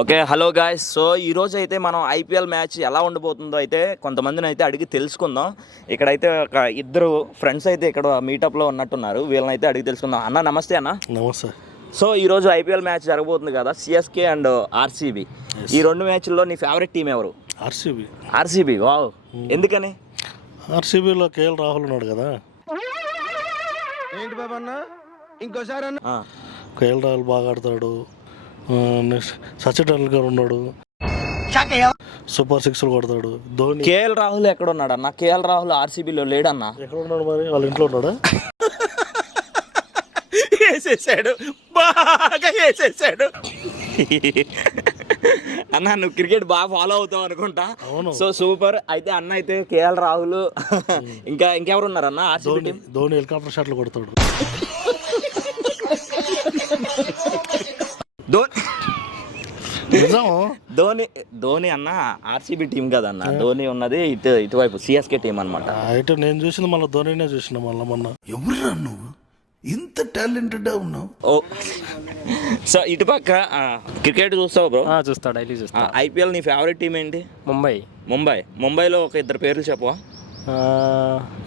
Okay, hello guys. So ఈరోజు అయితే మనం ఐపీఎల్ మ్యాచ్ ఎలా ఉండబోతుందో అయితే కొంతమందిని అయితే అడిగి తెలుసుకుందాం. ఇక్కడైతే ఒక ఇద్దరు ఫ్రెండ్స్ అయితే ఇక్కడ మీటప్లో ఉన్నట్టున్నారు. వీళ్ళని అయితే అడిగి తెలుసుకుందాం. అన్న నమస్తే. అన్న నమస్తే. సో ఈరోజు ఐపీఎల్ మ్యాచ్ జరగబోతుంది కదా, సిఎస్కే అండ్ ఆర్సీబీ. ఈ రెండు మ్యాచ్ల్లో నీ ఫేవరెట్ టీం ఎవరు? ఆర్సీబీ. వావ్, ఎందుకని? ఆర్సీబీలో కేఎల్ రాహుల్ ఉన్నాడు కదా. ఏంటి బాబా అన్న ఇంకోసారి అన్న? కేఎల్ రాహుల్ బాగా ఆడతాడు. నెక్స్ట్ సచిన్ టెండూల్కర్ ఉన్నాడు, సూపర్ సిక్స్లు కొడతాడు. ధోని. కేఎల్ రాహుల్ ఎక్కడ ఉన్నాడు అన్న? కేఎల్ రాహుల్ ఆర్సీబీలో లేడన్నా. ఎక్కడ ఉన్నాడు మరి? వాళ్ళ ఇంట్లో ఉన్నాడా? వేసేసాడు, బాగా వేసేసాడు. అన్న నువ్వు క్రికెట్ బాగా ఫాలో అవుతావు అనుకుంటా. So super. అయితే అన్న అయితే కేఎల్ రాహుల్ ఇంకెవరు ఉన్నారు అన్న ఆర్సీబీ టీం? ధోని హెలికాప్టర్ షాట్లు కొడతాడు. ధోని అన్న ఆర్సీబీ టీం కదన్న. ధోని ఉన్నది ఇటువైపు సిఎస్కే టీం అనమాట. అయితే నేను చూసింది మళ్ళీ ధోనినే చూసిన మొన్న. ఎవరురా నువ్వు ఇంత టాలెంటెడ్ ఉన్నావు? ఓ, సో ఇటుపక్క క్రికెట్ చూస్తావు బ్రో? చూస్తా, డైలీ చూస్తా. ఐపీఎల్ నీ ఫేవరెట్ టీం ఏంటి? ముంబైలో ఒక ఇద్దరు పేర్లు చెప్పవా?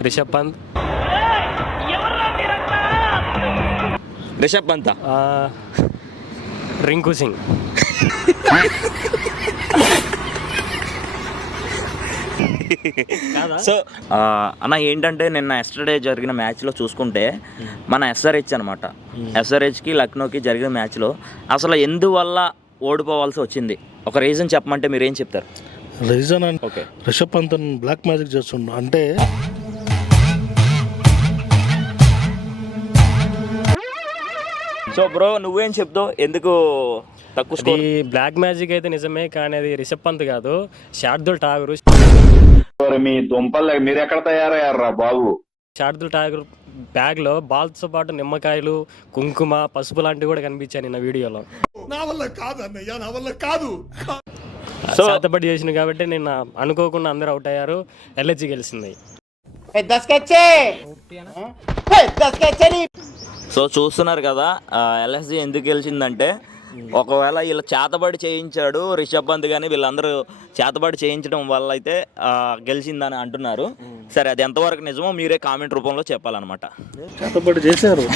రిషబ్ పంత్, రింకు సింగ్. సో అన్న ఏంటంటే నిన్న ఎస్టర్డే జరిగిన మ్యాచ్లో చూసుకుంటే మన ఎస్ఆర్హెచ్ అనమాట, ఎస్ఆర్హెచ్కి లక్నోకి జరిగిన మ్యాచ్లో అసలు ఎందువల్ల ఓడిపోవాల్సి వచ్చింది? ఒక రీజన్ చెప్పమంటే మీరు ఏం చెప్తారు? రీజన్ అంటే రిషబ్ పంత్ బ్లాక్ మ్యాజిక్ చేస్తుండు. అంటే సో బ్రో నువ్వేం చెప్తావు, ఎందుకు తక్కువ? బ్లాక్ మ్యాజిక్ అయితే నిజమే, కానీ అది రిషబ్ పంత్ కాదు, శార్దుల్ ఠాగూర్. మీ దుంపలు మీరు ఎక్కడ తయారయ్యారా బాబు? శార్దుల్ ఠాగూర్ బ్యాగ్ లో బాల్స్ తో పాటు నిమ్మకాయలు, కుంకుమ, పసుపు లాంటివి కూడా కనిపించాయి నిన్న వీడియోలో. నా వల్ల కాదు అన్నయ్య, నా వల్ల కాదు. శాతపడి చేసింది కాబట్టి నిన్న అనుకోకుండా అందరూ అవుట్ అయ్యారు. ఎల్హెచ్ గెలిచింది. సో చూస్తున్నారు కదా ఎల్ఎస్జి ఎందుకు గెలిచిందంటే, ఒకవేళ వీళ్ళు చేతబడి చేయించాడు రిషబ్ పంత్, కానీ వీళ్ళందరూ చేతబడి చేయించడం వల్ల అయితే గెలిచిందని అంటున్నారు. సరే, అది ఎంతవరకు నిజమో మీరే కామెంట్ రూపంలో చెప్పాలన్నమాట. చేతబడి చేశారు.